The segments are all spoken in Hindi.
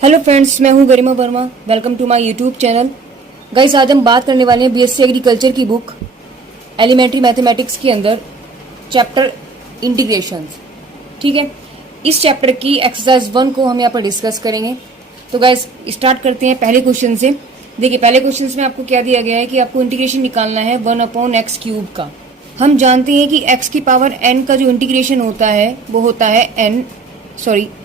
हेलो फ्रेंड्स, मैं हूं Garima Verma. Welcome to my YouTube channel. Guys, आज हम बात करने वाले हैं बीएससी एग्रीकल्चर की बुक एलिमेंट्री मैथमेटिक्स के अंदर चैप्टर इंटीग्रेशंस। ठीक है, इस चैप्टर की एक्सरसाइज 1 को हम यहाँ पर डिस्कस करेंगे। तो गाइस, स्टार्ट करते हैं पहले क्वेश्चन से। देखिए, पहले क्वेश्चन में आपको क्या दिया गया है कि आपको इंटीग्रेशन निकालना है 1/x³ का। हम जानते हैं कि x की पावर n का जो इंटीग्रेशन होता है वो होता है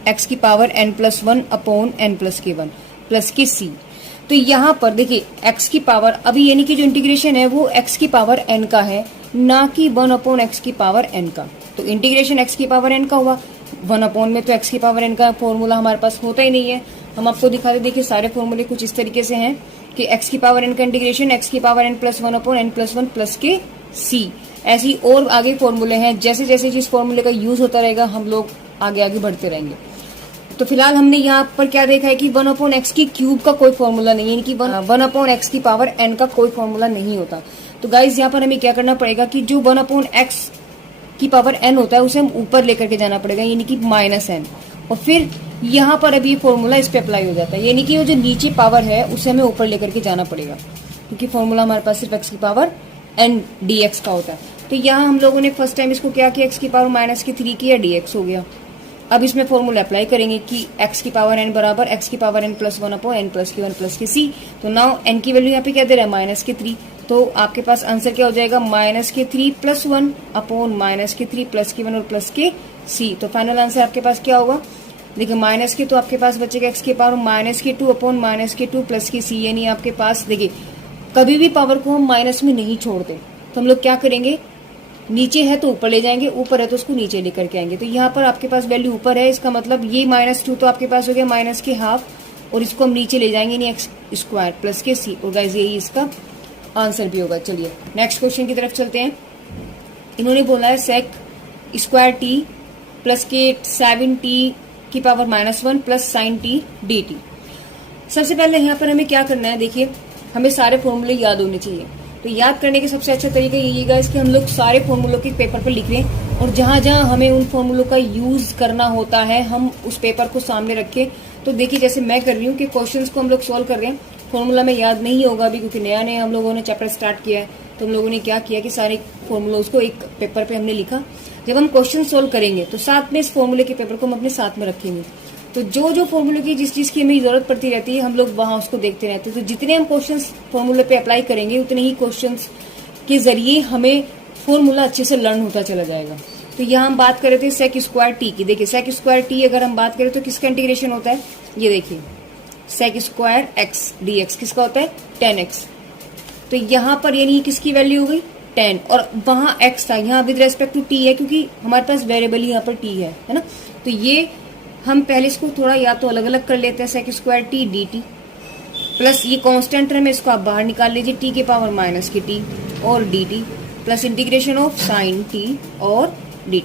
x की power n+1 upon n+k1 plus के c। तो यहाँ पर देखिए x की पावर अभी यानी कि जो इंटीग्रेशन है वो x की पावर n का है, ना कि 1/x की पावर n का। तो इंटीग्रेशन x की पावर n का हुआ, 1 में तो x की पावर n का फॉर्मूला हमारे पास होता ही नहीं है। हम आपको दिखाते, देखिए सारे फॉर्मूले कुछ इस तरीके से हैं कि x की पावर n का इंटीग्रेशन x की power n+1 upon n+1 plus के c। ऐसी और आगे फॉर्मूले हैं, जैसे जैसे जिस फॉर्मूले का यूज होता रहेगा हम लोग आगे आगे बढ़ते रहेंगे। तो फिलहाल हमने यहाँ पर क्या देखा है कि 1/x³ का कोई फॉर्मूला नहीं है, यानी कि 1/x की पावर n का कोई फॉर्मूला नहीं होता। तो गाइज यहाँ पर हमें क्या करना पड़ेगा कि जो 1/x की पावर n होता है उसे हम ऊपर लेकर के जाना पड़ेगा, यानी कि -n। और फिर यहाँ पर अभी फॉर्मूला इस पे अप्लाई हो जाता है, यानी कि वो जो नीचे पावर है उसे हमें ऊपर लेकर के जाना पड़ेगा, क्योंकि फॉर्मूला हमारे पास सिर्फ x की पावर n dx का होता है। तो यहाँ हम लोगों ने फर्स्ट टाइम इसको क्या किया, x की पावर -3 किया, dx हो गया। अब इसमें फॉर्मूला अप्लाई करेंगे कि x की पावर n बराबर x की power n+1 upon n+k1 plus के c। तो नाउ n की वैल्यू यहाँ पे क्या दे रहा है, -3। तो आपके पास आंसर क्या हो जाएगा, -3 + 1 अपॉन -3 प्लस k1 और प्लस के c। तो फाइनल आंसर आपके पास क्या होगा, देखिए माइनस के, तो आपके पास बचेगा x की पावर -2 अपॉन -2 प्लस के c। यानी आपके पास देखिए कभी भी पावर को हम माइनस में नहीं छोड़ते, तो हम लोग क्या करेंगे, नीचे है तो ऊपर ले जाएंगे, ऊपर है तो उसको नीचे लेकर के आएंगे। तो यहाँ पर आपके पास वैल्यू ऊपर है, इसका मतलब ये -2 तो आपके पास हो गया -½ और इसको हम नीचे ले जाएंगे, यानी x² प्लस के c। और गाइस यही इसका आंसर भी होगा। चलिए नेक्स्ट क्वेश्चन की तरफ चलते हैं। इन्होंने बोला है sec² प्लस के 7t की power -1 plus sin t dt। सबसे पहले यहाँ पर हमें क्या करना है, देखिए हमें सारे फॉर्मूले याद होने चाहिए। तो याद करने के सबसे अच्छा तरीका यही है कि हम लोग सारे फॉर्मूलों के पेपर पर लिख लें, और जहां जहां हमें उन फॉर्मूलों का यूज करना होता है हम उस पेपर को सामने रखें। तो देखिए जैसे मैं कर रही हूँ कि क्वेश्चंस को हम लोग सॉल्व कर रहे हैं, फॉर्मूला में याद नहीं होगा अभी, क्योंकि नया नया हम लोगों ने चैप्टर स्टार्ट किया है। तो हम लोगों ने क्या किया कि सारे फॉर्मूलोज को एक पेपर पे हमने लिखा। जब हम क्वेश्चन सोल्व करेंगे तो साथ में इस फॉर्मूले के पेपर को हम अपने साथ में रखेंगे। तो जो जो फॉर्मूले की जिस चीज की हमें जरूरत पड़ती रहती है हम लोग वहां उसको देखते रहते हैं। तो जितने हम क्वेश्चंस फॉर्मूले पे अप्लाई करेंगे उतने ही क्वेश्चंस के जरिए हमें फॉर्मूला अच्छे से लर्न होता चला जाएगा। तो यहाँ हम बात कर रहे थे sec² की। देखिए sec² अगर हम बात करें तो किसका इंटीग्रेशन होता है, ये देखिए sec² x dx किसका होता है, 10x। तो यहाँ पर यानी किसकी वैल्यू हो गई 10, और वहां x था, यहाँ विद रेस्पेक्ट टू t है, क्योंकि हमारे पास वेरिएबल यहाँ पर t है ना। तो ये हम पहले इसको थोड़ा या तो अलग अलग कर लेते हैं, sec² dt प्लस ये कांस्टेंट टर्म है, इसको आप बाहर निकाल लीजिए, t के पावर -t और dt plus integration of sin t और dt।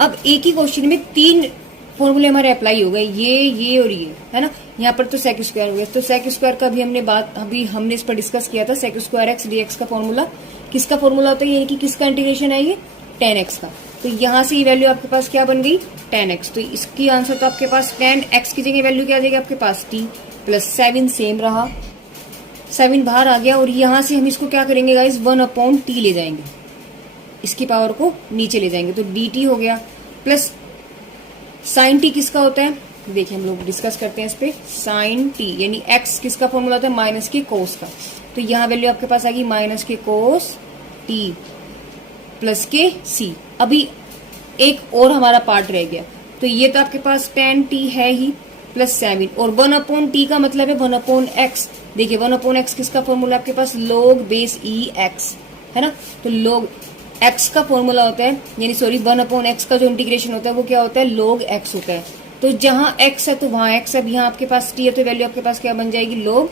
अब एक ही क्वेश्चन में 3 फॉर्मूले हमारे अप्लाई हो गए, ये और ये है ना। यहाँ पर तो sec² हो गया। तो sec² का अभी हमने इस पर डिस्कस किया था। sec² x dx का फॉर्मूला किसका फॉर्मूला होता है, यानी कि किसका इंटीग्रेशन है, ये 10x का। तो यहाँ से ये वैल्यू आपके पास क्या बन गई 10x। तो इसकी आंसर तो आपके पास 10x की जगह वैल्यू क्या आ जाएगी आपके पास t प्लस 7 सेम रहा, 7 बाहर आ गया। और यहाँ से हम इसको क्या करेंगे गाइस, 1/t ले जाएंगे, इसकी पावर को नीचे ले जाएंगे, तो dt हो गया प्लस sin t किसका होता है, देखिए हम लोग डिस्कस करते हैं इस पे। sin t यानी x किसका फॉर्मूला होता है, माइनस के कोस का। तो यहाँ वैल्यू आपके पास आ गई माइनस के कोस t प्लस के c। अभी एक और हमारा पार्ट रह गया, तो ये तो आपके पास tan t है ही प्लस 7, और 1/t का मतलब है 1/x। देखिए 1/x किसका फॉर्मूला आपके पास, log बेस e x है ना। तो log x का फॉर्मूला होता है, यानी 1/x का जो इंटीग्रेशन होता है वो क्या होता है, log x होता है। तो जहां x है तो वहां x। अब यहाँ आपके पास t है तो वैल्यू आपके पास क्या बन जाएगी, log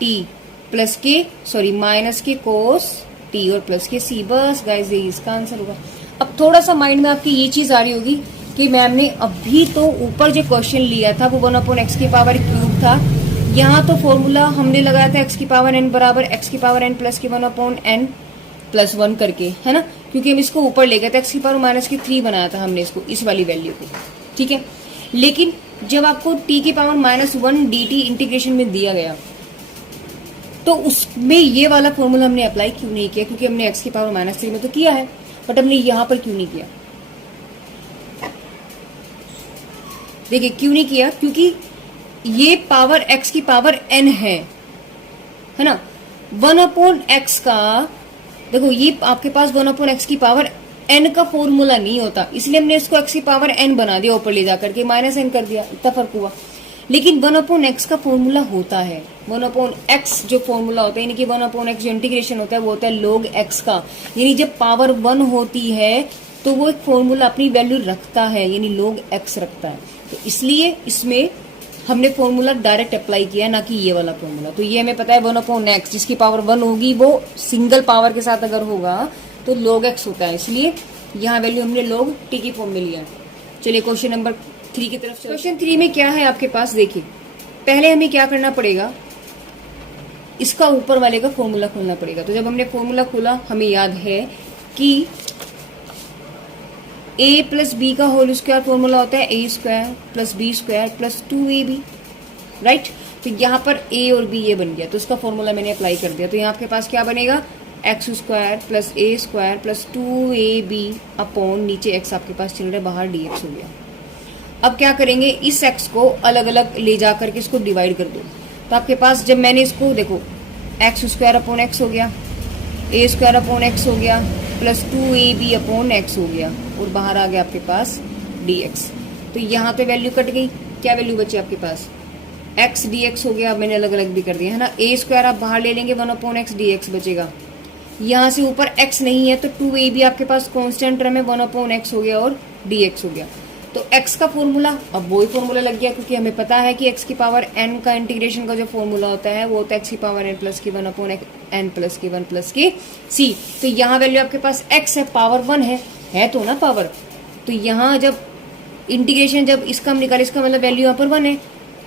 t प्लस के माइनस के कोस t और प्लस के c। बस गाइस यही इसका आंसर होगा। अब थोड़ा सा माइंड में आपकी ये चीज आ रही होगी कि मैम ने अभी तो ऊपर जो क्वेश्चन लिया था वो 1/x³ था, यहाँ तो फॉर्मूला हमने लगाया था x की पावर n बराबर x की पावर n प्लस के 1/n+1 करके, है ना, क्योंकि हम इसको ऊपर ले गए थे, x की पावर -3 बनाया था हमने इसको, इस वाली वैल्यू को, ठीक है। लेकिन जब आपको t की पावर -1 dt इंटीग्रेशन में दिया गया तो उसमें ये वाला फॉर्मूला हमने अप्लाई क्यों नहीं किया? क्योंकि हमने x की पावर -3 में तो किया है, बट हमने यहां पर क्यों नहीं किया? देखिए क्यों नहीं किया, क्योंकि ये पावर x की पावर n है ना। 1/x का देखो ये आपके पास 1/x की पावर n का फॉर्मूला नहीं होता, इसलिए हमने इसको x की पावर n बना दिया, ऊपर ले जाकर के -n कर दिया, इतना फर्क हुआ। लेकिन 1/x का फॉर्मूला होता है, 1/x जो फॉर्मूला होता है यानी कि 1/x जो इंटीग्रेशन होता है वो होता है log x का, यानी जब पावर 1 होती है तो वो एक फॉर्मूला अपनी वैल्यू रखता है, यानी log x रखता है। तो इसलिए इसमें हमने फॉर्मूला डायरेक्ट अप्लाई किया, ना कि ये वाला फॉर्मूला। तो ये हमें पता है 1/x जिसकी पावर 1 होगी वो सिंगल पावर के साथ अगर होगा तो log x होता है, इसलिए यहाँ वैल्यू हमने log t की फॉर्म में लिया है। चलिए क्वेश्चन नंबर 3 की तरफ। क्वेश्चन 3 में क्या है आपके पास, देखिए पहले हमें क्या करना पड़ेगा, इसका ऊपर वाले का फॉर्मूला खोलना पड़ेगा। तो जब हमने फॉर्मूला खोला हमें याद है कि a प्लस बी का होल स्क्वायर फॉर्मूला होता है a square plus B square plus 2ab, right. तो यहाँ पर a और b ये बन गया, तो उसका फॉर्मूला मैंने अप्लाई कर दिया। तो यहाँ आपके पास क्या बनेगा, x square plus a square plus 2ab upon नीचे x आपके पास चल रहा है बाहर dx हो गया। अब क्या करेंगे, इस x को अलग अलग ले जा करके इसको डिवाइड कर दो। तो आपके पास जब मैंने इसको देखो एक्स स्क्वायर अपॉन एक्स हो गया, a स्क्वायर अपॉन एक्स हो गया प्लस 2ab अपॉन एक्स हो गया और बाहर आ गया आपके पास dx। तो यहाँ पे वैल्यू कट गई, क्या वैल्यू बची आपके पास, x dx हो गया। अब मैंने अलग अलग भी कर दिया है ना, a स्क्वायर आप बाहर ले लेंगे 1/x dx बचेगा। यहाँ से ऊपर x नहीं है तो 2ab आपके पास कांस्टेंट टर्म है, 1/x हो गया और dx हो गया। तो x का फॉर्मूला अब वही फॉर्मूला लग गया, क्योंकि हमें पता है कि x की पावर n का इंटीग्रेशन का जो फॉर्मूला होता है वो होता है x की पावर n प्लस की 1/n प्लस की 1 प्लस की c। तो यहाँ वैल्यू आपके पास x है, पावर 1 है तो ना पावर। तो यहाँ जब इंटीग्रेशन जब इसका हम निकाले, इसका मतलब वैल्यू यहाँ पर 1 है,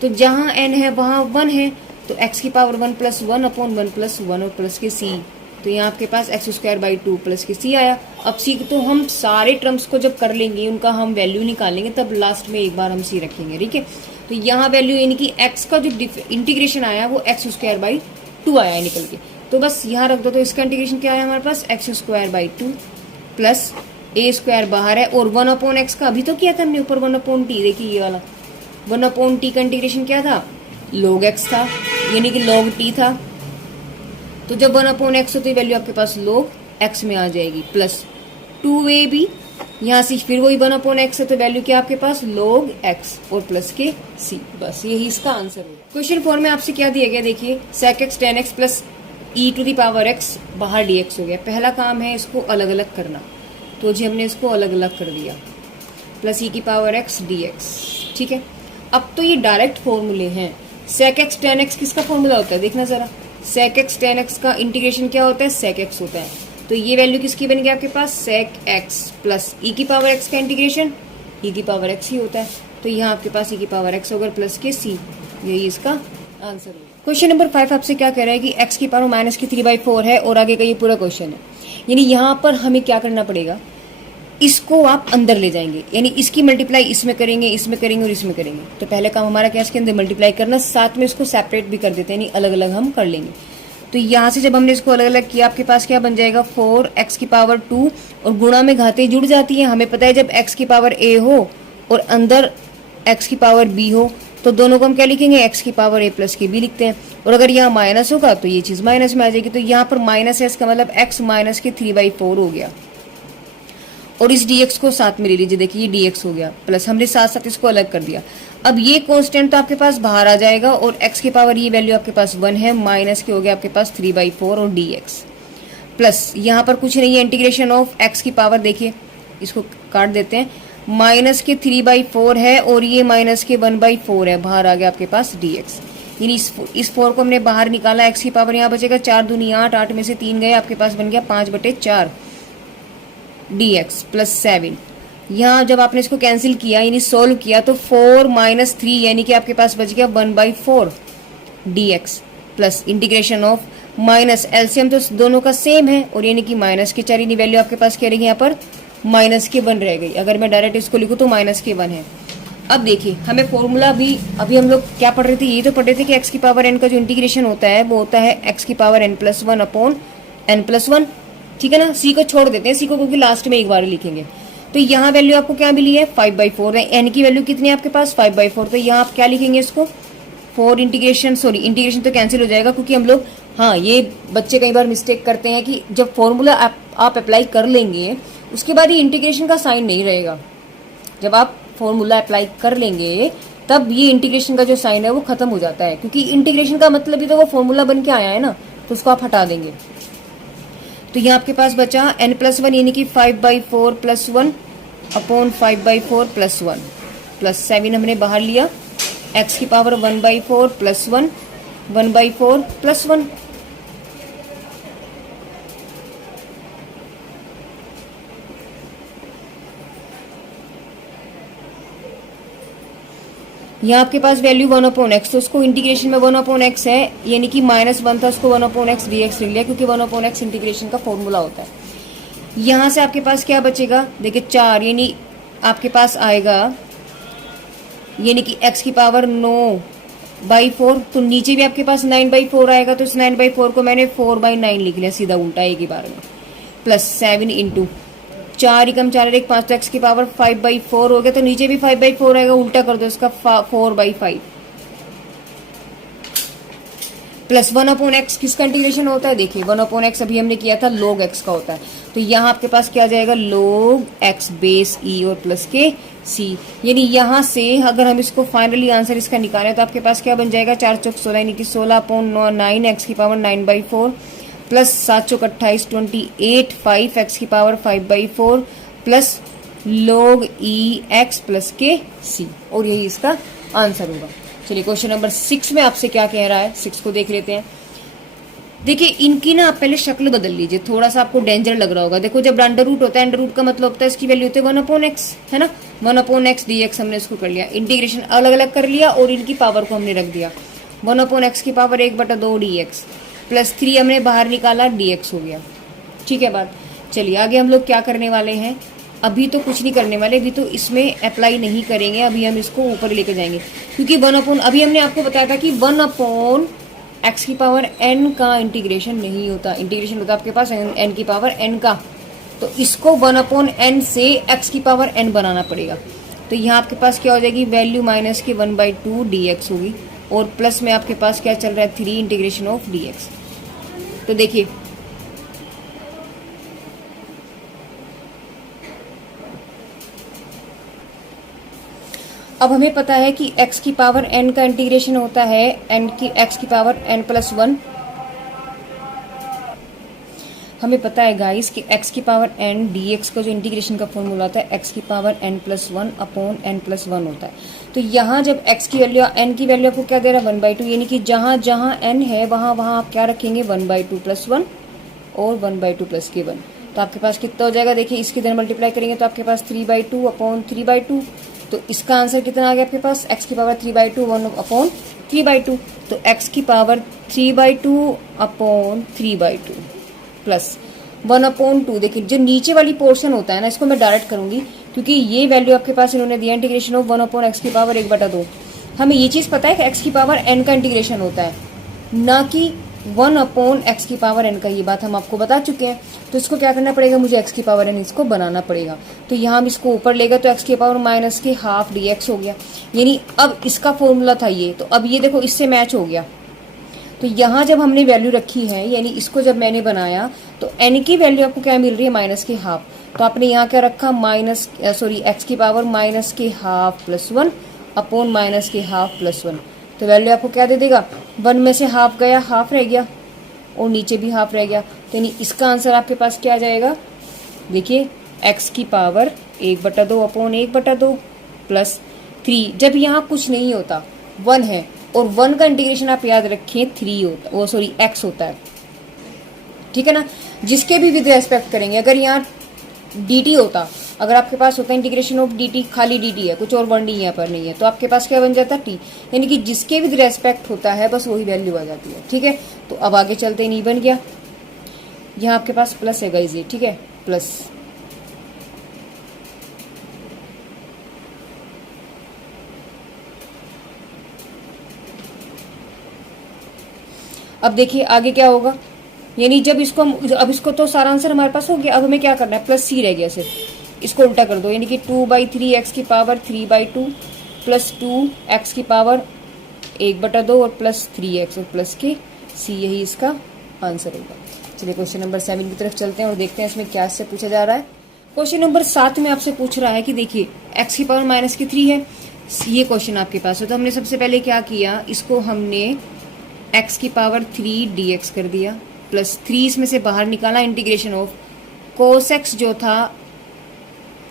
तो जहाँ n है वहाँ 1 है, तो x की पावर 1 प्लस 1/1 प्लस 1 और प्लस के c। तो यहाँ आपके पास एक्स स्क्वायर बाई 2 प्लस के c आया। अब c तो हम सारे टर्म्स को जब कर लेंगे उनका हम वैल्यू निकालेंगे, तब लास्ट में एक बार हम c रखेंगे, ठीक है। तो यहाँ वैल्यू यानी कि x का जो इंटीग्रेशन आया वो एक्स स्क्वायर बाई 2 आया है निकल के। तो बस यहाँ रख दो। तो इसका इंटीग्रेशन क्या आया हमारे पास, X square by 2 plus a square बाहर है और 1/x का अभी तो किया था हमने ऊपर 1/t। देखिए ये वाला 1/t का इंटीग्रेशन क्या था, log x था, यानी कि log t था। तो जब 1/x हो तो वैल्यू आपके पास log x में आ जाएगी प्लस 2ab, यहाँ से फिर वही 1/x है तो वैल्यू क्या आपके पास log x और प्लस के c। बस यही इसका आंसर होगा। क्वेश्चन 4 में आपसे क्या दिया गया, देखिए sec x tan x plus e to the power x बाहर dx हो गया। पहला काम है इसको अलग अलग करना, तो जी हमने इसको अलग अलग कर दिया, प्लस e की पावर x dx, ठीक है। अब तो ये डायरेक्ट फॉर्मूले हैं। sec x tan x किसका फॉर्मूला होता है, देखना जरा, sec x tan x का इंटीग्रेशन क्या होता है, sec x होता है। तो ये वैल्यू किसकी बन गई आपके पास, sec x प्लस e की पावर x का इंटीग्रेशन e की पावर x ही होता है। तो यहाँ आपके पास e की पावर x होगा प्लस के c, यही इसका आंसर होगा। क्वेश्चन नंबर 5 आपसे क्या कह रहा है कि x की पावर माइनस की 3/4 है और आगे का ये पूरा क्वेश्चन है। यानी यहाँ पर हमें क्या करना पड़ेगा, इसको आप अंदर ले जाएंगे, यानी इसकी मल्टीप्लाई इसमें करेंगे, इसमें करेंगे और इसमें करेंगे। तो पहले काम हमारा क्या, इसके अंदर मल्टीप्लाई करना, साथ में इसको सेपरेट भी कर देते हैं, यानी अलग अलग हम कर लेंगे। तो यहाँ से जब हमने इसको अलग अलग किया आपके पास क्या बन जाएगा, 4x की पावर 2 और गुणा में घातें जुड़ जाती है। हमें पता है जब x की पावर a हो और अंदर x की पावर b हो तो दोनों को हम क्या लिखेंगे, x की पावर a प्लस की b लिखते हैं। और अगर यहाँ माइनस होगा तो ये चीज माइनस में आ जाएगी। तो यहाँ पर माइनस है, इसका मतलब x माइनस के 3/4 हो गया। और इस dx को साथ में ले लीजिए, देखिए ये dx हो गया, प्लस हमने साथ साथ इसको अलग कर दिया। अब ये कांस्टेंट तो आपके पास बाहर आ जाएगा और x की पावर ये वैल्यू आपके पास 1 है, माइनस के हो गया आपके पास 3/4 और dx प्लस यहाँ पर कुछ नहीं है, इंटीग्रेशन ऑफ x की पावर, देखिए इसको काट देते हैं, माइनस के 3/4 है और ये माइनस के 1/4 है, बाहर आ गया आपके पास dx। यानी इस 4 को हमने बाहर निकाला, x की पावर यहाँ बचेगा 4 दूनी 8, 8 में से 3 गए, आपके पास बन गया 5/4 dx प्लस 7। यहाँ जब आपने इसको कैंसिल किया यानी सोल्व किया तो 4 माइनस 3 यानी कि आपके पास बच गया 1/4 dx plus integration of minus, LCM तो दोनों का सेम है और यानी कि माइनस के 4 यानी वैल्यू आपके पास क्या रहेगी यहाँ पर माइनस के 1 रह गई। अगर मैं डायरेक्ट इसको लिखूँ तो माइनस के 1 है। अब देखिए हमें फॉर्मूला भी अभी हम लोग क्या पढ़ रहे थे, ये तो पढ़ रहे थे कि एक्स की पावर एन का जो इंटीग्रेशन होता है वो होता है एक्स की power n plus one upon n plus one. ठीक है ना, सी को छोड़ देते हैं, सी को क्योंकि लास्ट में एक बार लिखेंगे। तो यहाँ वैल्यू आपको क्या मिली है 5/4, एन की वैल्यू कितनी है आपके पास 5/4। तो यहाँ आप क्या लिखेंगे इसको 4 इंटीग्रेशन, सॉरी इंटीग्रेशन तो कैंसिल हो जाएगा क्योंकि हम लोग, हाँ ये बच्चे कई बार मिस्टेक करते हैं कि जब फॉर्मूला आप अप्लाई कर लेंगे उसके बाद ये इंटीग्रेशन का साइन नहीं रहेगा। जब आप फॉर्मूला अप्लाई कर लेंगे तब ये इंटीग्रेशन का जो साइन है वो खत्म हो जाता है, क्योंकि इंटीग्रेशन का मतलब ही तो वो फॉर्मूला बन के आया है ना, तो उसको आप हटा देंगे। तो यहाँ आपके पास बचा n+1 यानी कि 5/4 + 1 अपॉन 5/4 + 1 प्लस 7 हमने बाहर लिया, x की पावर 1/4 + 1 1/4 + 1। यहाँ आपके पास वैल्यू 1/x, तो उसको इंटीग्रेशन में 1/x है, यानी कि -1 था उसको 1/x dx लिख लिया क्योंकि 1/x इंटीग्रेशन का फॉर्मूला होता है। यहाँ से आपके पास क्या बचेगा, देखिए 4, यानी आपके पास आएगा यानी कि x की पावर 9/4, तो नीचे भी आपके पास 9/4 आएगा, तो इस 9/4 को मैंने 4/9 लिख लिया सीधा उल्टा एक ही बार में, प्लस 7 इंटू 4 एकम 4 1 5, तो x की पावर 5/4 हो गया, तो नीचे भी 5/4 आएगा, उल्टा कर दो इसका 4/5 प्लस 1/x। किसका इंटीग्रेशन होता है, देखिए 1/x अभी हमने किया था log x का होता है, तो यहाँ आपके पास क्या आ जाएगा log x बेस e और प्लस के c, यानी यहाँ से अगर हम इसको फाइनली आंसर इसका निकालें तो आपके पास क्या बन जाएगा 4 चौक 16 यानी कि 16/9 x की पावर 9/4 प्लस 7 चौक 28 28 5 x की power 5/4 plus log e x plus के c, और यही इसका आंसर होगा। चलिए क्वेश्चन नंबर 6 में आपसे क्या कह रहा है, 6 को देख लेते हैं। देखिए इनकी ना आप पहले शक्ल बदल लीजिए, थोड़ा सा आपको डेंजर लग रहा होगा। देखो जब अंडर रूट होता है, अंडर रूट का मतलब होता है इसकी वैल्यू होती है 1/x, है ना, 1/x dx हमने इसको कर लिया, इंटीग्रेशन अलग अलग कर लिया और इनकी पावर को हमने रख दिया 1/x की पावर 1/2 dx प्लस 3 हमने बाहर निकाला dx हो गया। ठीक है बात, चलिए आगे हम लोग क्या करने वाले हैं, अभी तो कुछ नहीं करने वाले, अभी तो इसमें अप्लाई नहीं करेंगे, अभी हम इसको ऊपर लेके जाएंगे क्योंकि 1/, अभी हमने आपको बताया था कि 1/x की पावर n का इंटीग्रेशन नहीं होता, इंटीग्रेशन होता है आपके पास n की पावर n का, तो इसको 1/n से x की पावर n बनाना पड़ेगा। तो यहाँ आपके पास क्या हो जाएगी वैल्यू माइनस के 1/2 dx होगी और प्लस में आपके पास क्या चल रहा है 3 इंटीग्रेशन ऑफ dx। तो देखिए अब हमें पता है कि x की पावर n का इंटीग्रेशन होता है x की पावर n+1। हमें पता है गाइस कि x की पावर n dx का जो इंटीग्रेशन का फॉर्मूला होता है x की पावर n+1 अपॉन n+1 होता है। तो यहाँ जब x की वैल्यू n की वैल्यू आपको क्या दे रहा है 1/2, यानी कि जहाँ जहाँ n है वहाँ वहाँ आप क्या रखेंगे 1/2 + 1 और 1/2 + के 1, तो आपके पास कितना हो जाएगा, देखिए इसकी इधर मल्टीप्लाई करेंगे तो आपके पास 3/2 अपॉन 3/2, तो इसका आंसर कितना आ गया आपके पास x की पावर 3/2 1 अपॉन 3/2, तो x की पावर 3/2 अपॉन 3/2 प्लस 1/2। देखिए जो नीचे वाली पोर्शन होता है ना इसको मैं डायरेक्ट करूंगी क्योंकि ये वैल्यू आपके पास इन्होंने दिया इंटीग्रेशन ऑफ 1/x की पावर 1/2। हमें ये चीज़ पता है कि x की पावर n का इंटीग्रेशन होता है, ना कि 1/x की पावर n का, ये बात हम आपको बता चुके हैं। तो इसको क्या करना पड़ेगा, मुझे x की पावर n इसको बनाना पड़ेगा, तो यहाँ हम इसको ऊपर ले गए तो x की पावर -½ dx हो गया, यानी अब इसका फॉर्मूला था ये, तो अब ये देखो इससे मैच हो गया। तो यहाँ जब हमने वैल्यू रखी है यानी इसको जब मैंने बनाया तो n की वैल्यू आपको क्या मिल रही है -½ तो आपने यहाँ क्या रखा x की पावर -½ + 1 अपॉन -½ + 1, तो वैल्यू आपको क्या दे देगा 1 में से हाफ गया, हाफ रह गया और नीचे भी हाफ रह गया, तो यानी इसका आंसर आपके पास क्या आ जाएगा, देखिए x की पावर 1/2 अपॉन 1/2 प्लस 3, जब यहाँ कुछ नहीं होता 1 है और 1 का इंटीग्रेशन आप याद रखें 3 होता, वो सॉरी x होता है, ठीक है ना, जिसके भी विद रेस्पेक्ट करेंगे। अगर यहाँ dt होता, अगर आपके पास होता इंटीग्रेशन ऑफ dt, खाली dt है, कुछ और वर्ड यहाँ पर नहीं है, तो आपके पास क्या बन जाता t, यानी कि जिसके विद रेस्पेक्ट होता है बस वही वैल्यू आ जाती है। ठीक है, तो अब आगे चलते नहीं बन गया, यहाँ आपके पास प्लस है गाइस ये, ठीक है, प्लस अब देखिए आगे क्या होगा, यानी जब इसको अब इसको तो सारा आंसर हमारे पास हो गया। अब हमें क्या करना है, प्लस सी रह गया सिर्फ, इसको उल्टा कर दो, यानी कि 2/3 x की पावर 3/2 प्लस 2 x की पावर 1/2 और प्लस 3x और प्लस के सी, यही इसका आंसर होगा। चलिए क्वेश्चन नंबर 7 की तरफ चलते हैं और देखते हैं इसमें क्या से पूछा जा रहा है। क्वेश्चन नंबर 7 में आपसे पूछ रहा है कि देखिए x की पावर -3 है, ये क्वेश्चन आपके पास है। तो हमने सबसे पहले क्या किया, इसको हमने x की पावर 3 dx कर दिया, प्लस 3 इसमें से बाहर निकाला, इंटीग्रेशन ऑफ कोस x जो था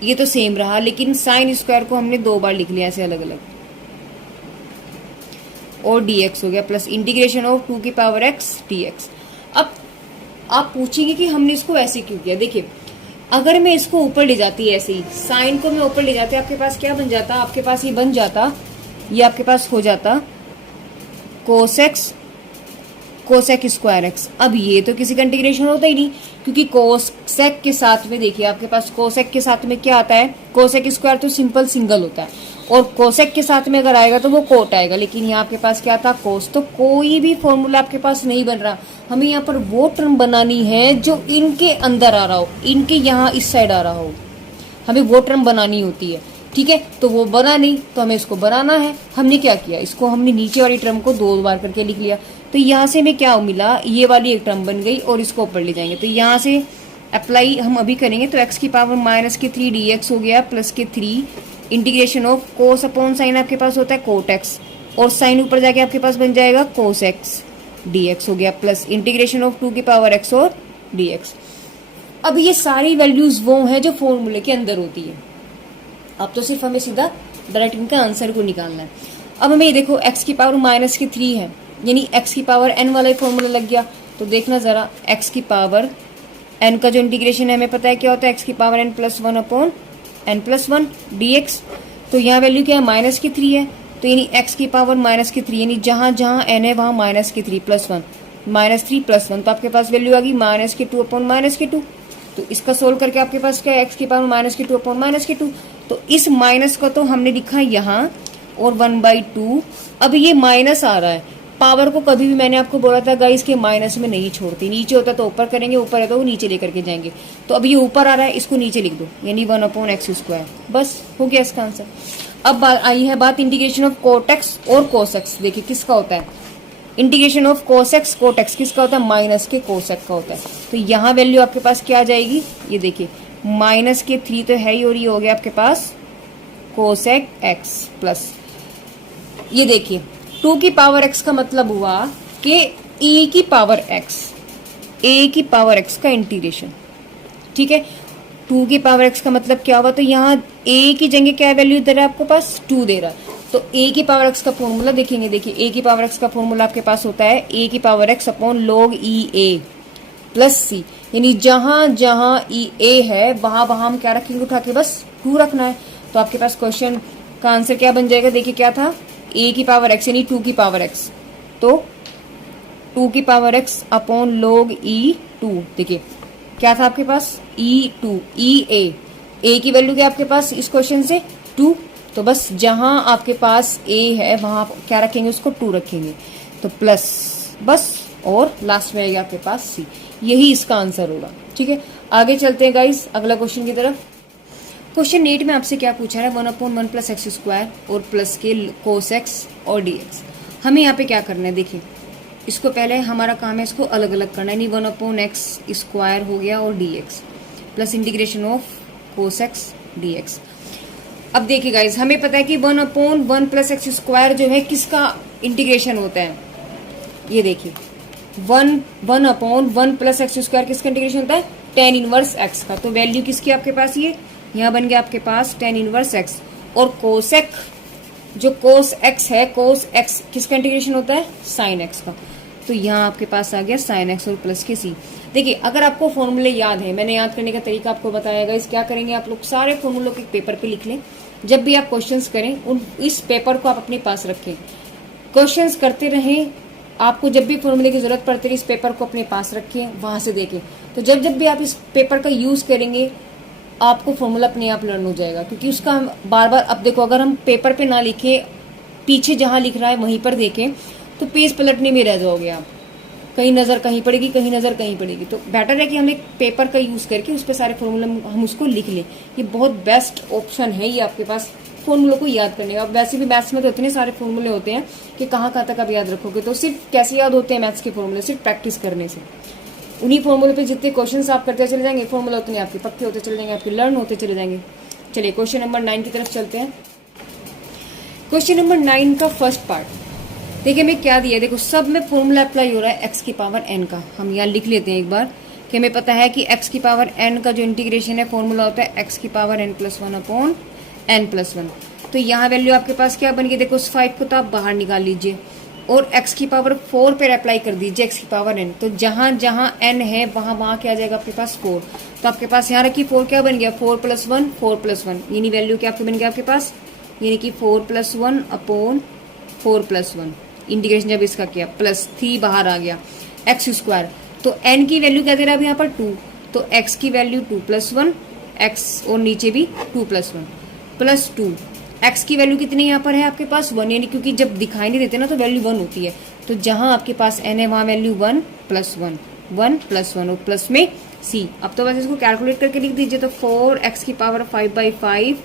ये तो सेम रहा, लेकिन साइन स्क्वायर को हमने 2 बार लिख लिया ऐसे अलग अलग, और dx हो गया, प्लस इंटीग्रेशन ऑफ 2 की पावर x dx। अब आप पूछेंगे कि हमने इसको ऐसे क्यों किया। देखिए अगर मैं इसको ऊपर ले जाती ऐसे ही, साइन को मैं ऊपर ले जाती, आपके पास क्या बन जाता, आपके पास ये बन जाता, ये आपके पास हो जाता कोसेक्स कोसेक स्क्वायर एक्स। अब ये तो किसी का इंटीग्रेशन होता ही नहीं, क्योंकि कोसेक के साथ में देखिए आपके पास कोसेक के साथ में क्या आता है, कोसेक स्क्वायर तो सिंपल सिंगल होता है, और कोसेक के साथ में अगर आएगा तो वो कोट आएगा, लेकिन यहाँ आपके पास क्या था, कोस। तो कोई भी फॉर्मूला आपके पास नहीं बन रहा, हमें यहाँ पर वो टर्म बनानी है जो इनके अंदर आ रहा हो, इनके यहाँ इस साइड आ रहा हो, हमें वो टर्म बनानी होती है। ठीक है, तो वो बना नहीं तो हमें इसको बनाना है। हमने क्या किया, इसको हमने नीचे वाली टर्म को 2 बार करके लिख लिया, तो यहाँ से हमें क्या मिला, ये वाली एक टर्म बन गई और इसको ऊपर ले जाएंगे, तो यहाँ से अप्लाई हम अभी करेंगे, तो x की पावर -3 dx हो गया, प्लस के 3 integration of cos upon sine आपके पास होता है कोट x, और साइन ऊपर जाके आपके पास बन जाएगा कोस x dx हो गया, प्लस इंटीग्रेशन ऑफ 2 की पावर x और dx। अब ये सारी वैल्यूज वो हैं जो फॉर्मूले के अंदर होती है, अब तो सिर्फ हमें सीधा डायरेक्ट इनका आंसर को निकालना है। अब हमें देखो x की पावर -3 है, यानी x की पावर n वाला फॉर्मूला लग गया, तो देखना जरा x की पावर n का जो इंटीग्रेशन है हमें पता है क्या होता है, x की power n+1 upon n+1 dx। तो यहाँ वैल्यू क्या है, -3 है, तो यानी x की पावर -3, यानी जहाँ जहाँ n है वहाँ -3 + 1 -3 + 1, तो आपके पास वैल्यू आ गई -2 अपॉन -2। तो इसका सोल्व करके आपके पास क्या है, x की पावर -2 अपॉन -2। तो इस माइनस को तो हमने लिखा यहाँ और 1/2। अब ये माइनस आ रहा है, पावर को कभी भी मैंने आपको बोला था गाइस के माइनस में नहीं छोड़ती, नीचे होता तो ऊपर करेंगे, ऊपर है तो वो नीचे लेकर के जाएंगे। तो अब ये ऊपर आ रहा है, इसको नीचे लिख दो, यानी 1/x², बस हो गया इसका आंसर। अब आई है बात इंटीग्रेशन ऑफ कोटेक्स और कोसेक्स। देखिए किसका होता है इंटीग्रेशन ऑफ कोसेक्स कोटेक्स, किसका होता है, माइनस के कोसेक का होता है। तो यहाँ वैल्यू आपके पास क्या आ जाएगी, ये देखिए -3 तो है ही, और ये हो गया आपके पास कोसेक x प्लस, ये देखिए 2 की पावर x का मतलब हुआ कि a की पावर x का इंटीग्रेशन। ठीक है, 2 की पावर x का मतलब क्या हुआ, तो यहाँ a की जगह क्या वैल्यू दे रहा है आपको पास, 2 दे रहा है, तो a की पावर x का फॉर्मूला देखेंगे। देखिए a की पावर x का फॉर्मूला आपके पास होता है a की power x upon log e a plus c, यानी जहां जहां ई ए है वहां वहां हम क्या रखेंगे, उठा के बस 2 रखना है। तो आपके पास क्वेश्चन का आंसर क्या बन जाएगा, देखिए क्या था, a की पावर x यानी 2 की पावर x, तो 2 की power x upon log e2। देखिए क्या था आपके पास, e2 a की वैल्यू क्या आपके पास इस क्वेश्चन से 2, तो बस जहां आपके पास a है वहां क्या रखेंगे, उसको 2 रखेंगे, तो प्लस बस, और लास्ट में आएगा आपके पास c, यही इसका आंसर होगा। ठीक है, आगे चलते हैं गाइस अगला क्वेश्चन की तरफ। क्वेश्चन 8 में आपसे क्या पूछा है, 1/1 + x² और प्लस के cos x और dx। हमें यहाँ पे क्या करना है, देखिए इसको पहले हमारा काम है इसको अलग अलग करना है, यानी 1/x² हो गया और dx plus integration of cos x dx। अब देखिए गाइस हमें पता है कि 1/1 + x² जो है किसका इंटीग्रेशन होता है, ये देखिए 1/1 + x² किसका इंटीग्रेशन होता है, tan इनवर्स x का। तो वैल्यू किसकी आपके पास, ये यहाँ बन गया आपके पास tan इनवर्स x, और कोसेक जो cos x है, cos x किसका इंटीग्रेशन होता है, sin x का। तो यहाँ आपके पास आ गया sin x और प्लस के c। देखिए अगर आपको फॉर्मूले याद है, मैंने याद करने का तरीका आपको बताया गया, क्या करेंगे आप लोग सारे फॉर्मूलों के पेपर पे लिख लें, जब भी आप क्वेश्चंस करें इस पेपर को आप अपने पास रखें, क्वेश्चंस करते रहें, आपको जब भी फॉर्मूले की जरूरत पड़ती है इस पेपर को अपने पास रखें, वहां से देखें, तो जब जब भी आप इस पेपर का यूज करेंगे आपको फॉर्मूला अपने आप लर्न हो जाएगा, क्योंकि उसका हम बार बार, अब देखो अगर हम पेपर पे ना लिखे, पीछे जहां लिख रहा है वहीं पर देखें, तो पेज पलटने में रह जाओगे आप। कहीं नज़र कहीं पड़ेगी, कहीं नज़र कहीं पड़ेगी। तो बेटर है कि हम एक पेपर का यूज़ करके उस पर सारे फॉर्मूले हम उसको लिख लें। ये बहुत बेस्ट ऑप्शन है ये आपके पास फॉर्मूलों को याद करने का। अब वैसे भी मैथ्स में तो इतने सारे फॉर्मूले होते हैं कि कहाँ तक आप याद रखोगे। तो सिर्फ कैसे याद होते हैं मैथ्स के फॉर्मूले? सिर्फ प्रैक्टिस करने से। उन्हीं फॉर्मूले पे जितने क्वेश्चन आप करते चले जाएंगे, फॉर्मूला उतने आपके पक्के होते चले जाएंगे, आपके लर्न होते चले जाएंगे। चलिए क्वेश्चन नंबर 9 की तरफ चलते हैं। क्वेश्चन नंबर 9 का फर्स्ट पार्ट देखिए हमें क्या दिया है। देखो सब में फॉर्मूला अप्लाई हो रहा है एक्स की पावर एन का। हम यहाँ लिख लेते हैं एक बार कि हमें पता है कि एक्स की पावर एन का जो इंटीग्रेशन है फॉर्मूला होता है एक्स की power n plus one upon n plus one. तो यहाँ वैल्यू आपके पास क्या बन गई? देखो उस 5 को तो आप बाहर निकाल लीजिए और x की पावर 4 पर अप्लाई कर दीजिए x की पावर n। तो जहां जहां n है वहां क्या आ जाएगा आपके पास 4। तो आपके पास यहाँ रखी 4 क्या बन गया? 4 प्लस 1 4 प्लस 1 यानी वैल्यू क्या आपके बन गया आपके पास? यानी कि 4 प्लस 1 अपॉन 4 प्लस 1 इंटीग्रेशन जब इसका किया प्लस 3 बाहर आ गया एक्स स्क्वायर। तो n की वैल्यू क्या दे रहा है यहाँ पर 2। तो x की वैल्यू 2 प्लस 1 x और नीचे भी 2 प्लस 1 प्लस 2। x की वैल्यू कितनी यहाँ पर है आपके पास 1, यानी क्योंकि जब दिखाई नहीं देते ना तो वैल्यू 1 होती है। तो जहां आपके पास n है वहां वैल्यू 1 प्लस 1 1 प्लस 1 और प्लस में c। अब तो बस इसको कैलकुलेट करके लिख दीजिए। तो 4x की पावर 5/5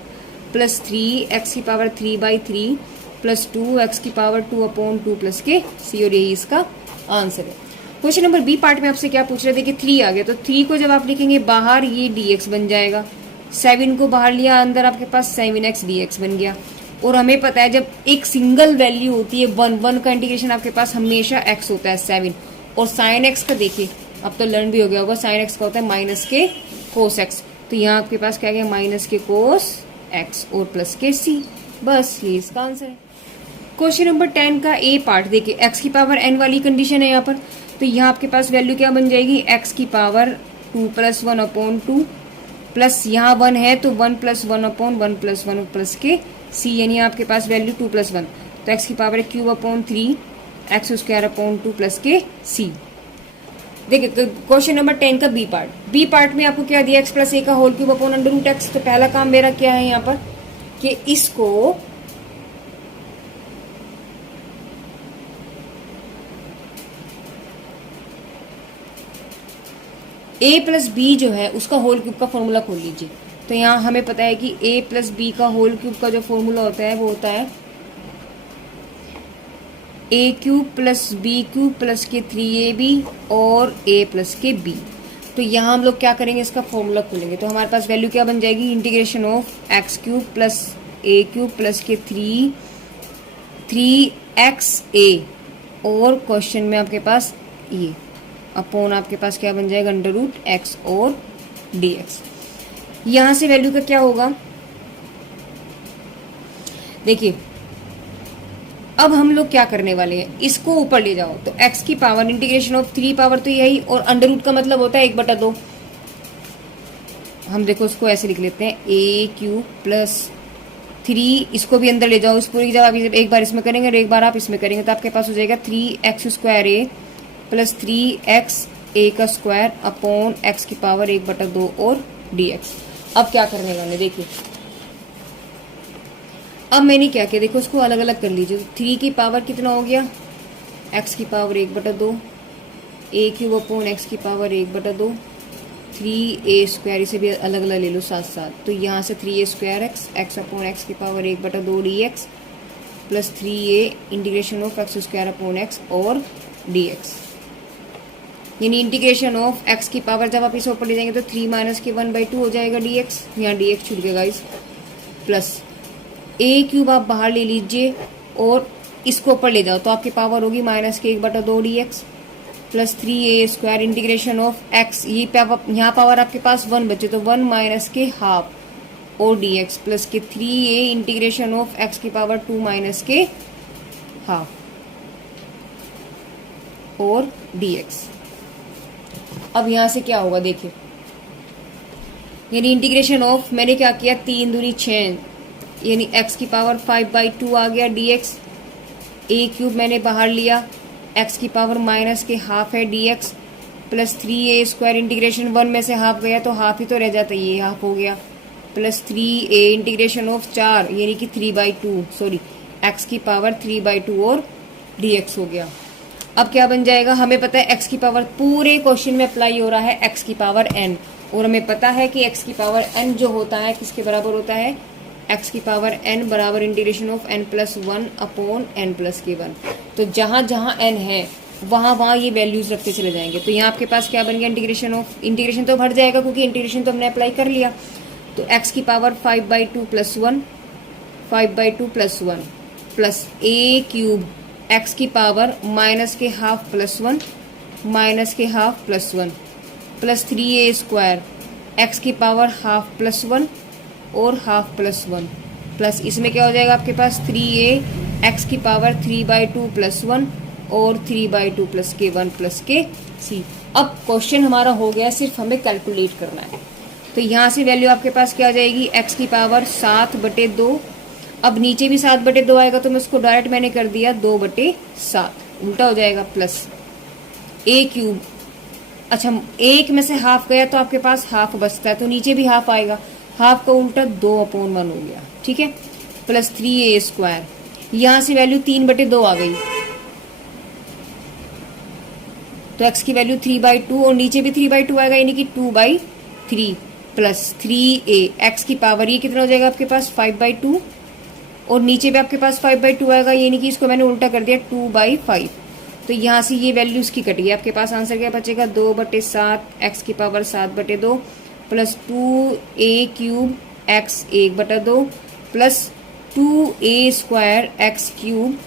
प्लस 3x की पावर 3/3 प्लस 2x की पावर 2 अपॉन 2 प्लस के c। और यही इसका आंसर है। क्वेश्चन नंबर बी पार्ट में आपसे क्या पूछ रहे थे कि 3 आ गया। तो 3 को जब आप लिखेंगे बाहर ये dx बन जाएगा। 7 को बाहर लिया अंदर आपके पास 7x dx बन गया। और हमें पता है जब एक सिंगल वैल्यू होती है 1 का इंटीग्रेशन आपके पास हमेशा x होता है 7। और साइन x का देखिए अब तो लर्न भी हो गया होगा, साइन x का होता है माइनस के कोस x। तो यहाँ आपके पास क्या गया? माइनस के कोस x और प्लस के c। बस ये इसका आंसर है। क्वेश्चन नंबर 10 का ए पार्ट देखिए x की पावर n वाली कंडीशन है यहाँ पर। तो यहाँ आपके पास वैल्यू क्या बन जाएगी? x की पावर 2 प्लस 1 अपॉन 2 प्लस यहाँ 1 है तो 1 प्लस 1 अपॉन 1 प्लस 1 प्लस के c। यानी आपके पास वैल्यू 2 प्लस 1 तो x की power cube upon 3 x square upon 2 plus के c। देखिए क्वेश्चन नंबर 10 का बी पार्ट में आपको क्या दिया? x प्लस ए का whole cube upon under root x. तो पहला काम मेरा क्या है यहाँ पर कि इसको a प्लस बी जो है उसका होल क्यूब का फॉर्मूला खोल लीजिए। तो यहाँ हमें पता है कि a प्लस बी का होल क्यूब का जो फॉर्मूला होता है वो होता है a cube plus B cube plus के 3ab और a प्लस के b। तो यहाँ हम लोग क्या करेंगे? इसका फॉर्मूला खोलेंगे। तो हमारे पास वैल्यू क्या बन जाएगी? Integration of x cube plus a cube plus के 3xa और क्वेश्चन में आपके पास ये अपॉन आपके पास क्या बन जाएगा? अंडर रूट एक्स और dx। यहां से वैल्यू का क्या होगा? देखिए अब हम लोग क्या करने वाले हैं, इसको ऊपर ले जाओ। तो x की पावर इंटीग्रेशन ऑफ 3 पावर तो यही और अंडर रूट का मतलब होता है 1/2। हम देखो उसको ऐसे लिख लेते हैं a क्यूब प्लस 3, इसको भी अंदर ले जाओ। इस पूरी की जब आप एक बार इसमें करेंगे और एक बार आप इसमें करेंगे तो आपके पास हो जाएगा 3x square a plus 3x a का स्क्वायर अपॉन x की पावर 1/2 और dx। अब क्या करने वाले देखिए, अब मैंने क्या किया देखो उसको अलग अलग कर लीजिए। 3 की पावर कितना हो गया? x की power 1/2 a cube upon x की पावर 1/2 3a स्क्वायर, इसे भी अलग अलग ले लो साथ साथ। तो यहाँ से 3a square x upon x की power 1/2 dx plus 3a integration of x square upon x और dx। यानी इंटीग्रेशन ऑफ x की पावर जब आप इसे ऊपर ले जाएंगे तो 3 माइनस के 1/2 हो जाएगा dx। यहाँ dx छूट गया गाइस। प्लस a क्यूब आप बाहर ले लीजिए और इसको ऊपर ले जाओ तो आपकी पावर होगी माइनस के 1/2 dx plus 3a square integration of x। ये यहाँ पावर आपके पास 1 बचे तो 1 माइनस के हाफ और dx प्लस के 3a इंटीग्रेशन ऑफ x की पावर 2 माइनस के हाफ और dx। अब यहां से क्या होगा देखिए, यानी इंटीग्रेशन ऑफ मैंने क्या किया 3 दूनी 6 यानी x की पावर 5/2 आ गया dx। a क्यूब मैंने बाहर लिया, x की पावर माइनस के हाफ है dx plus 3a square integration 1 में से हाफ गया तो हाफ ही तो रह जाता है, ये हाफ हो गया प्लस 3a इंटीग्रेशन ऑफ 4 यानी कि 3/2 सॉरी x की पावर 3/2 और dx हो गया। अब क्या बन जाएगा, हमें पता है x की पावर पूरे क्वेश्चन में अप्लाई हो रहा है x की पावर n, और हमें पता है कि x की पावर n जो होता है किसके बराबर होता है, x की पावर n बराबर integration of n plus 1 upon n plus के 1। तो जहां जहां n है वहां वहां ये वैल्यूज रखते चले जाएंगे। तो यहाँ आपके पास क्या बन गया, इंटीग्रेशन तो भर जाएगा क्योंकि इंटीग्रेशन तो हमने अप्लाई कर लिया। तो x की power 5/2 plus 1, 5/2 plus 1 plus a cube x की पावर माइनस के हाफ प्लस 1, माइनस के half plus 1 plus 3a square x की पावर हाफ प्लस 1 और हाफ प्लस 1 प्लस इसमें क्या हो जाएगा आपके पास 3a x की पावर 3/2 प्लस 1 और 3/2 प्लस के 1 प्लस के c। अब क्वेश्चन हमारा हो गया, सिर्फ हमें कैलकुलेट करना है। तो यहाँ से वैल्यू आपके पास क्या आ जाएगी, x की पावर 7/2। अब नीचे भी 7/2 आएगा तो मैं उसको डायरेक्ट मैंने कर दिया 2/7, उल्टा हो जाएगा, प्लस a क्यूब। अच्छा, एक में से हाफ गया तो आपके पास हाफ बचता है, तो नीचे भी हाफ आएगा, हाफ का उल्टा 2/1 हो गया, ठीक है, प्लस 3a स्क्वायर। यहाँ से वैल्यू 3/2 आ गई, तो x की वैल्यू 3/2 और नीचे भी 3/2 आएगा, यानी कि 2/3 प्लस 3a x की पावर, ये कितना हो जाएगा आपके पास 5/2 और नीचे भी आपके पास 5/2 आएगा, यानी कि इसको मैंने उल्टा कर दिया 2/5। तो यहाँ से ये वैल्यू इसकी कट गई, आपके पास आंसर क्या बचेगा 2/7 x की power 7/2 plus 2a cube x 1/2 plus 2a square x cube,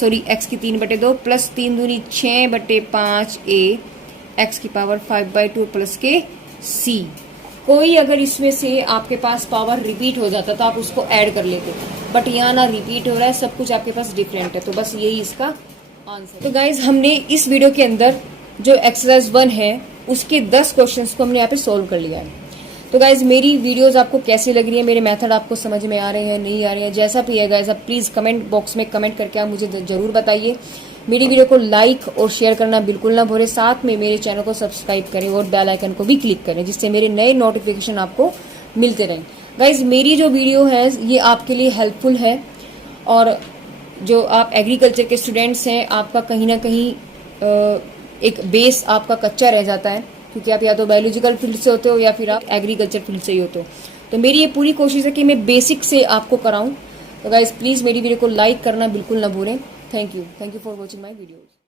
sorry x की 3/2 प्लस 3 दूनी 6/5a x की पावर 5/2 प्लस के c। कोई अगर इसमें से आपके पास पावर रिपीट हो जाता तो आप उसको ऐड कर लेते, बट यहाँ ना रिपीट हो रहा है, सब कुछ आपके पास डिफरेंट है, तो बस यही इसका आंसर। तो गाइज हमने इस वीडियो के अंदर जो एक्सरसाइज 1 है उसके 10 क्वेश्चंस को हमने यहाँ पे सोल्व कर लिया है। तो गाइज मेरी वीडियोस आपको कैसी लग रही है, मेरे मेथड आपको समझ में आ रहे हैं नहीं आ रहे हैं, जैसा भी है गाइज आप प्लीज़ कमेंट बॉक्स में कमेंट करके आप मुझे जरूर बताइए। मेरी वीडियो को लाइक और शेयर करना बिल्कुल ना भूलें, साथ में मेरे चैनल को सब्सक्राइब करें और बेल आइकन को भी क्लिक करें, जिससे मेरे नए नोटिफिकेशन आपको मिलते रहें। गाइज मेरी जो वीडियो है ये आपके लिए हेल्पफुल है, और जो आप एग्रीकल्चर के स्टूडेंट्स हैं आपका कहीं ना कहीं एक बेस आपका कच्चा रह जाता है, क्योंकि आप या तो बायोलॉजिकल फील्ड से होते हो या फिर आप एग्रीकल्चर फील्ड से ही होते हो। तो मेरी ये पूरी कोशिश है कि मैं बेसिक से आपको कराऊं। तो गाइज प्लीज़ मेरी वीडियो को लाइक करना बिल्कुल ना भूलें। Thank you for watching my videos.